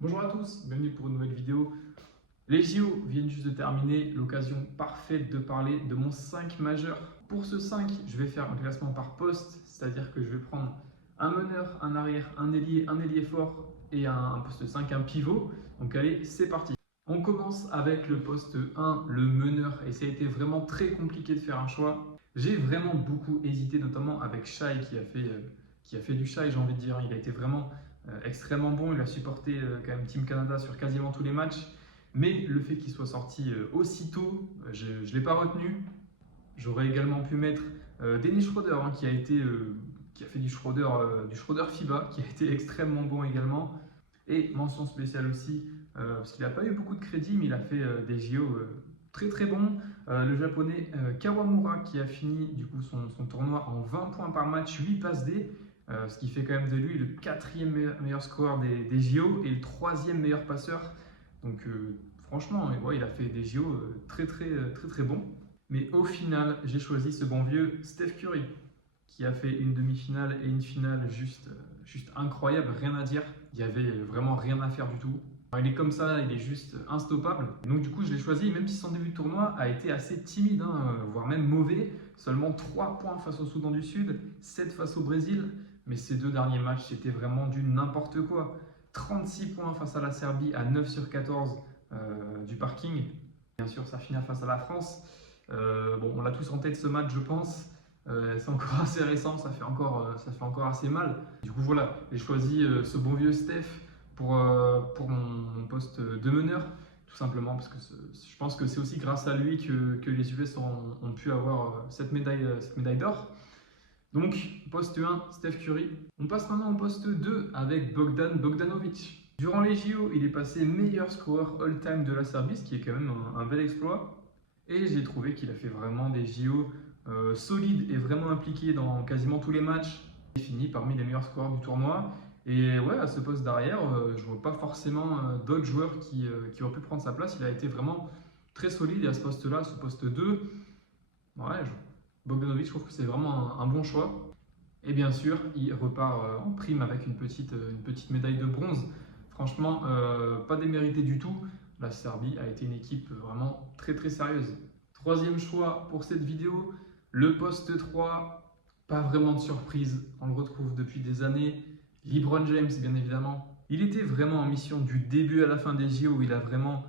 Bonjour à tous, bienvenue pour une nouvelle vidéo. Les JO viennent juste de terminer, l'occasion parfaite de parler de mon 5 majeur. Pour ce 5, je vais faire un classement par poste, c'est-à-dire que je vais prendre un meneur, un arrière, un ailier fort et un poste 5, un pivot. Donc allez, c'est parti. On commence avec le poste 1, le meneur, et ça a été vraiment très compliqué de faire un choix. J'ai vraiment beaucoup hésité, notamment avec Shai qui a fait du Shai, j'ai envie de dire. Il a été vraiment extrêmement bon, il a supporté quand même Team Canada sur quasiment tous les matchs. Mais le fait qu'il soit sorti aussitôt, je ne l'ai pas retenu. J'aurais également pu mettre Dennis Schroeder, qui a fait du Schroeder FIBA, qui a été extrêmement bon également. Et mention spéciale aussi, parce qu'il n'a pas eu beaucoup de crédit, mais il a fait des JO très très bons. Le japonais Kawamura, qui a fini du coup son tournoi en 20 points par match, 8 passes D, ce qui fait quand même de lui le quatrième meilleur scoreur des JO et le troisième meilleur passeur. Donc franchement, ouais, il a fait des JO très bons. Mais au final, j'ai choisi ce bon vieux Steph Curry, qui a fait une demi-finale et une finale juste incroyable, rien à dire. Il n'y avait vraiment rien à faire du tout. Il est comme ça, il est juste instoppable. Donc du coup, je l'ai choisi, même si son début de tournoi a été assez timide, voire même mauvais. Seulement 3 points face au Soudan du Sud, 7 face au Brésil. Mais ces deux derniers matchs, c'était vraiment du n'importe quoi. 36 points face à la Serbie à 9 sur 14 du parking. Bien sûr, sa finale face à la France. Bon, on l'a tous en tête ce match, je pense. C'est encore assez récent, ça fait encore assez mal. Du coup, voilà, j'ai choisi ce bon vieux Steph pour mon poste de meneur, tout simplement parce que je pense que c'est aussi grâce à lui que les US ont pu avoir cette médaille d'or. Donc, poste 1, Steph Curry. On passe maintenant au poste 2 avec Bogdan Bogdanovic. Durant les JO, il est passé meilleur scoreur all-time de la Serbie, ce qui est quand même un bel exploit. Et j'ai trouvé qu'il a fait vraiment des JO solides et vraiment impliqué dans quasiment tous les matchs. Il finit parmi les meilleurs scoreurs du tournoi. Et ouais, à ce poste d'arrière, je ne vois pas forcément d'autres joueurs qui auraient pu prendre sa place. Il a été vraiment très solide. Et à ce poste-là, ce poste 2, ouais, Bogdanovic, je trouve que c'est vraiment un bon choix. Et bien sûr, il repart en prime avec une petite médaille de bronze. Franchement, pas démérité du tout. La Serbie a été une équipe vraiment très sérieuse. Troisième choix pour cette vidéo, le poste 3. Pas vraiment de surprise, on le retrouve depuis des années. LeBron James, bien évidemment. Il était vraiment en mission du début à la fin des JO où il a vraiment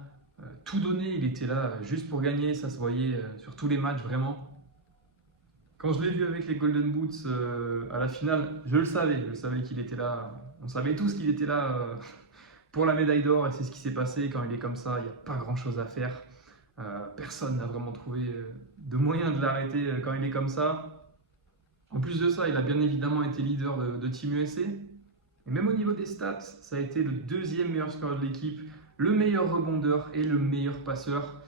tout donné. Il était là juste pour gagner, ça se voyait sur tous les matchs vraiment. Quand je l'ai vu avec les Golden Boots à la finale, je savais qu'il était là. On savait tous qu'il était là pour la médaille d'or et c'est ce qui s'est passé. Quand il est comme ça, il n'y a pas grand chose à faire. Personne n'a vraiment trouvé de moyen de l'arrêter quand il est comme ça. En plus de ça, il a bien évidemment été leader de Team USA. Et même au niveau des stats, ça a été le deuxième meilleur scoreur de l'équipe, le meilleur rebondeur et le meilleur passeur.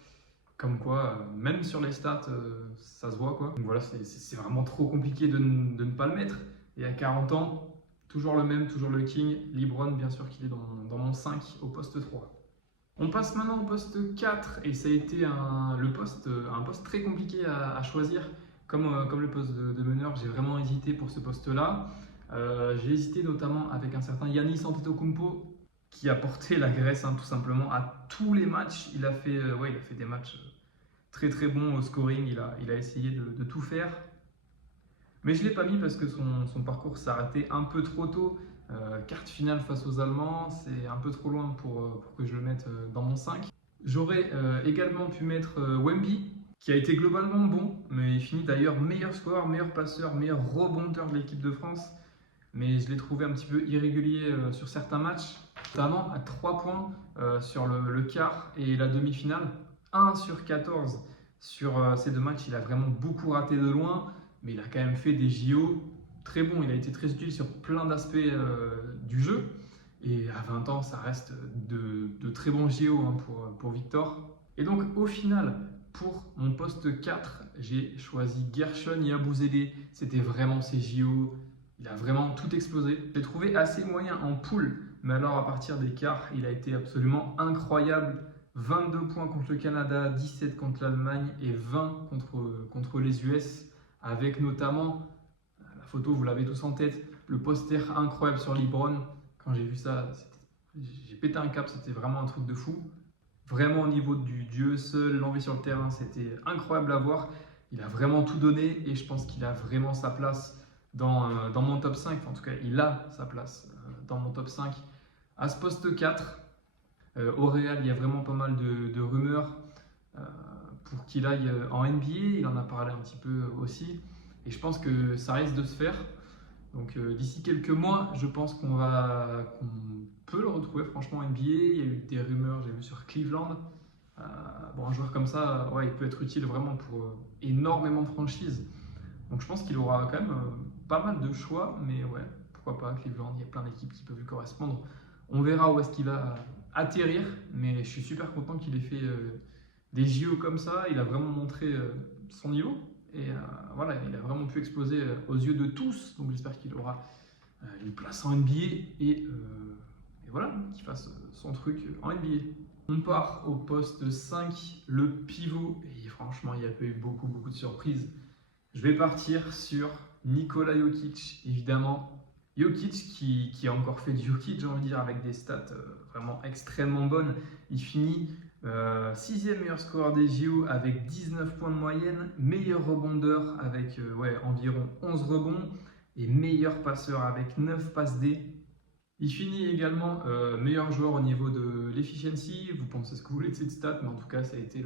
Comme quoi, même sur les stats, ça se voit quoi. Donc voilà, c'est vraiment trop compliqué de ne pas le mettre. Et à 40 ans, toujours le même, toujours le king. LeBron, bien sûr qu'il est dans mon 5 au poste 3. On passe maintenant au poste 4 et ça a été un poste très compliqué à choisir. Comme le poste de meneur, j'ai vraiment hésité pour ce poste-là. J'ai hésité notamment avec un certain Giannis Antetokounmpo qui a porté la Grèce tout simplement à tous les matchs. Il a fait des matchs très bons au scoring. Il a essayé de tout faire. Mais je ne l'ai pas mis parce que son parcours s'est arrêté un peu trop tôt. Quart finale face aux Allemands, c'est un peu trop loin pour que je le mette dans mon 5. J'aurais également pu mettre Wemby, qui a été globalement bon, mais il finit d'ailleurs meilleur scoreur, meilleur passeur, meilleur rebondeur de l'équipe de France. Mais je l'ai trouvé un petit peu irrégulier sur certains matchs, notamment à 3 points sur le quart et la demi-finale. 1 sur 14 sur ces deux matchs, il a vraiment beaucoup raté de loin, mais il a quand même fait des JO très bons. Il a été très utile sur plein d'aspects du jeu. Et à 20 ans, ça reste de très bons JO pour Victor. Et donc, au final, pour mon poste 4, j'ai choisi Gershon Yabusele. C'était vraiment ses JO. Il a vraiment tout explosé. J'ai trouvé assez moyen en poule, mais alors à partir des quarts, il a été absolument incroyable. 22 points contre le Canada, 17 contre l'Allemagne et 20 contre les US, avec notamment, la photo vous l'avez tous en tête, le poster incroyable sur LeBron. Quand j'ai vu ça, j'ai pété un cap, c'était vraiment un truc de fou. Vraiment au niveau du hustle, l'envie sur le terrain, c'était incroyable à voir. Il a vraiment tout donné et je pense qu'il a vraiment sa place dans mon top 5. Enfin, en tout cas, il a sa place dans mon top 5 à ce poste 4. Au Real, il y a vraiment pas mal de rumeurs euh, pour qu'il aille en NBA. Il en a parlé un petit peu aussi. Et je pense que ça risque de se faire. Donc d'ici quelques mois, je pense qu'on peut le retrouver franchement en NBA. Il y a eu des rumeurs, j'ai vu sur Cleveland. Bon, un joueur comme ça, ouais, il peut être utile vraiment pour énormément de franchises. Donc je pense qu'il aura quand même pas mal de choix, mais ouais, pourquoi pas Cleveland, il y a plein d'équipes qui peuvent lui correspondre. On verra où est-ce qu'il va atterrir, mais je suis super content qu'il ait fait des JO comme ça. Il a vraiment montré son niveau. Et voilà, il a vraiment pu exploser aux yeux de tous. Donc j'espère qu'il aura une place en NBA et voilà, qu'il fasse son truc en NBA. On part au poste 5, le pivot. Et franchement, il y a eu beaucoup de surprises. Je vais partir sur Nikola Jokic, évidemment. Jokic qui a encore fait du Jokic, j'ai envie de dire, avec des stats vraiment extrêmement bonnes. Il finit 6e meilleur scoreur des JO avec 19 points de moyenne, meilleur rebondeur avec environ 11 rebonds et meilleur passeur avec 9 passes D. Il finit également meilleur joueur au niveau de l'efficiency. Vous pensez ce que vous voulez de cette stat, mais en tout cas, ça a été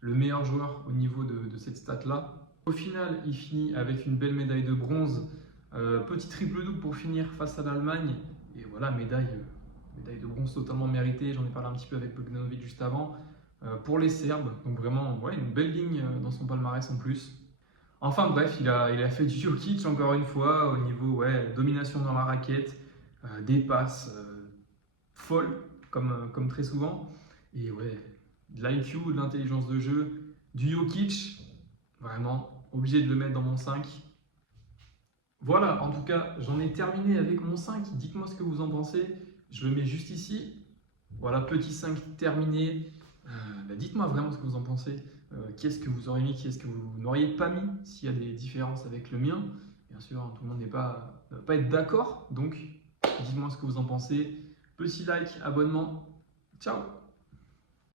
le meilleur joueur au niveau de cette stat-là. Au final, il finit avec une belle médaille de bronze. Petit triple-double pour finir face à l'Allemagne. Et voilà, médaille de bronze totalement méritée. J'en ai parlé un petit peu avec Bogdanovic juste avant. Pour les Serbes, donc vraiment une belle ligne dans son palmarès en plus. Enfin bref, il a fait du Jokic encore une fois au niveau domination dans la raquette, des passes folles comme très souvent. Et de l'IQ, de l'intelligence de jeu, du Jokic, vraiment obligé de le mettre dans mon 5. Voilà, en tout cas, j'en ai terminé avec mon 5. Dites-moi ce que vous en pensez. Je le mets juste ici. Voilà, petit 5 terminé. Dites-moi vraiment ce que vous en pensez. Qu'est-ce que vous aurez mis, qu'est-ce que vous n'auriez pas mis, s'il y a des différences avec le mien. Bien sûr, tout le monde ne va pas être d'accord. Donc, dites-moi ce que vous en pensez. Petit like, abonnement. Ciao!